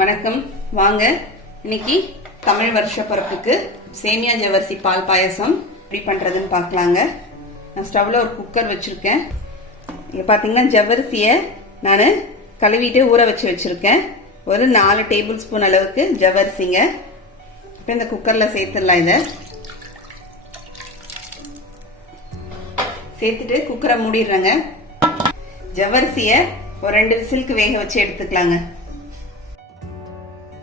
வணக்கம். வாங்க இன்னைக்கு தமிழ் வருஷ பிறப்புக்கு சேமியா ஜவ்வரிசி பால் பாயசம் எப்படி பண்றதுன்னு பார்க்கலாங்க. நான் ஸ்டவ்ல ஒரு குக்கர் வச்சிருக்கேன். இங்க பாத்தீங்கன்னா ஜவ்வரிசியை நான் கழுவிட்டு ஊற வச்சிருக்கேன். ஒரு 4 டேபிள் ஸ்பூன் அளவுக்கு ஜவ்வரிசிங்க. இப்போ இந்த குக்கர்ல சேர்த்துடலாம். இதை சேர்த்துட்டு குக்கரை மூடிடுறேங்க. ஜவ்வரிசியை ஒரு 2 விசிலுக்கு வேக வச்சு எடுத்துக்கலாங்க.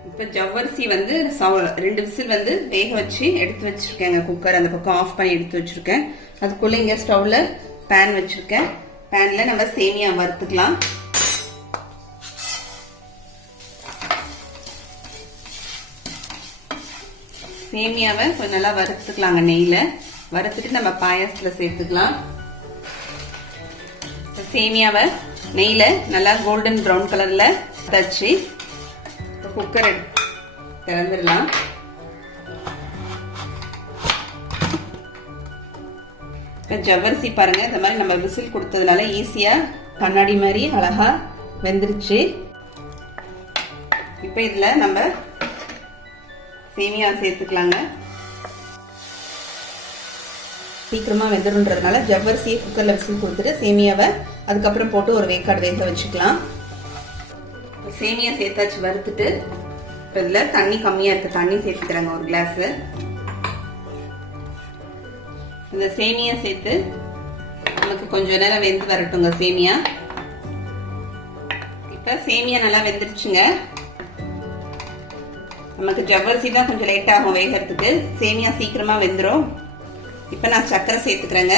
இப்போ ஜவ்வரிசி 2 விசில் வேக வச்சு எடுத்து வச்சிருக்கேங்க. குக்கர் அந்த பக்கம் ஆஃப் பண்ணி எடுத்து வச்சிருக்கேன். அதுக்குள்ள இங்க ஸ்டவ்ல பேன் வச்சிருக்கேன். பேன்ல நம்ம சேமியா வறுத்துக்கலாம். சேமியாவை கொஞ்சம் நல்லா வறுத்துக்கலாங்க. நெய்ல வறுத்துட்டு நம்ம பாயாசத்துல சேர்த்துக்கலாம். சேமியாவை நெய்ல நல்லா கோல்டன் ப்ரௌன் கலர்ல தச்சு குக்கர் திறந்துடலாம். ஜவ்வரிசி பாருங்க, இந்த மாதிரி நம்ம விசில் கொடுத்ததுனால ஈஸியா கண்ணாடி மாதிரி அழகா வெந்துருச்சு. இப்ப இதுல நம்ம சேமியா சேர்த்துக்கலாங்க. சீக்கிரமா வெந்துருன்றதுனால ஜவ்வரிசியை குக்கர்ல விசில் கொடுத்துட்டு சேமியாவை அதுக்கப்புறம் போட்டு ஒரு வேக்காடு வேக வச்சுக்கலாம். சேமியா சேர்த்தாச்சு வறுத்துட்டு இதுல தண்ணி கம்மியா இருக்கு, தண்ணி சேர்த்துக்கிறாங்க 1 கிளாஸ். இந்த சேமியா சேர்த்து நமக்கு கொஞ்ச நேரம் வெந்து வரட்டுங்க சேமியா. இப்ப சேமியா நல்லா வெந்துருச்சுங்க. நமக்கு ஜவ்வரிசி தான் கொஞ்சம் லேட் ஆகும் வேகிறதுக்கு, சேமியா சீக்கிரமா வெந்துரும். இப்ப நான் சர்க்கரை சேர்த்துக்கிறேங்க.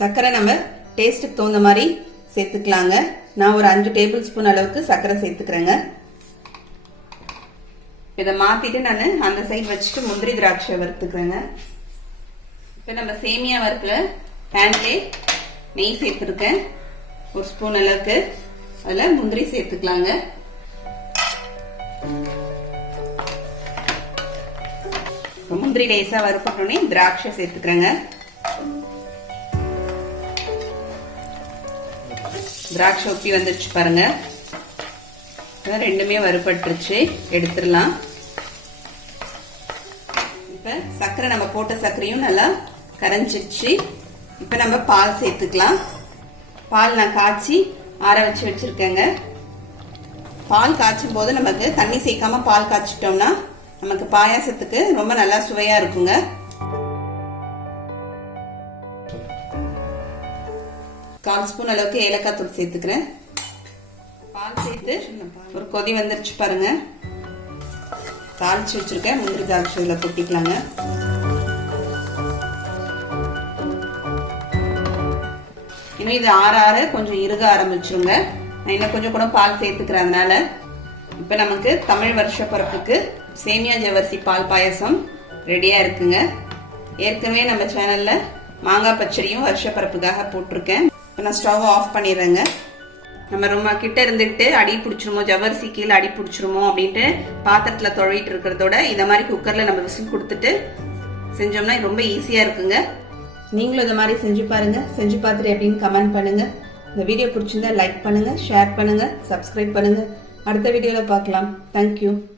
சர்க்கரை நம்ம டேஸ்ட்டுக்கு தகுந்த மாதிரி சேர்த்துக்கலாங்க. நான் ஒரு 5 டேபிள் ஸ்பூன் அளவுக்கு சர்க்கரை சேர்த்துக்கிறேங்க. இதை மாத்திட்டு நான் அந்த சைடு வச்சுட்டு முந்திரி திராட்சை வறுத்துக்கிறேங்க. இப்ப நம்ம சேமியா வறுக்கிற பேன்லே நெய் சேர்த்துருக்கேன் 1 ஸ்பூன் அளவுக்கு. அதுல முந்திரி சேர்த்துக்கலாங்க. முந்திரி லேசா வறுப்போனே திராட்சை சேர்த்துக்கிறேங்க. திராட்சை ஊற்றி வந்துருச்சு பாருங்க. ரெண்டுமே வறுபட்டுருச்சு, எடுத்துடலாம். இப்ப சர்க்கரை நம்ம போட்ட சர்க்கரையும் நல்லா கரைஞ்சிருச்சு. இப்ப நம்ம பால் சேர்த்துக்கலாம். பால் நான் காய்ச்சி ஆற வச்சு வச்சிருக்கேங்க. பால் காய்ச்சும் போது நமக்கு தண்ணி சேர்க்காம பால் காய்ச்சிட்டோம்னா நமக்கு பாயாசத்துக்கு ரொம்ப நல்லா சுவையா இருக்குங்க. கால் ஸ்பூன் அளவுக்கு ஏலக்காய் தூள் சேர்த்துக்கிறேன். பால் சேர்த்து ஒரு கொதி வந்துருச்சு பாருங்க. தாளிச்சு வச்சிருக்கேன் முந்திரி திராட்சை இதுல கொட்டிக்கலாங்க. இன்னும் இது ஆற கொஞ்சம் இறுக ஆரம்பிச்சிருங்க. நான் இன்னும் கொஞ்சம் கூட பால் சேர்த்துக்கிறேன். அதனால இப்ப நமக்கு தமிழ் வருஷ பிறப்புக்கு சேமியா ஜவ்வரிசி பால் பாயசம் ரெடியா இருக்குங்க. ஏற்கனவே நம்ம சேனல்ல மாங்காய் பச்சடியும் வருஷ பிறப்புக்காக போட்டிருக்கேன். நான் ஸ்டவ் ஆஃப் பண்ணிடுறேங்க. நம்ம ரொம்ப கிட்ட இருந்துட்டு அடி பிடிச்சிருமோ, ஜவ்வரிசி கீழே அடி பிடிச்சிருமோ அப்படின்ட்டு பாத்திரத்துல தொழிட்டு இருக்கிறதோட இதை மாதிரி குக்கர்ல நம்ம விசில் கொடுத்துட்டு செஞ்சோம்னா ரொம்ப ஈஸியா இருக்குங்க. நீங்களும் இதை மாதிரி செஞ்சு பாருங்க. செஞ்சு பார்த்துட்டு எப்படின்னு கமெண்ட் பண்ணுங்க. இந்த வீடியோ பிடிச்சிருந்தா லைக் பண்ணுங்க, ஷேர் பண்ணுங்க, சப்ஸ்கிரைப் பண்ணுங்க. அடுத்த வீடியோல பார்க்கலாம். தேங்க்யூ.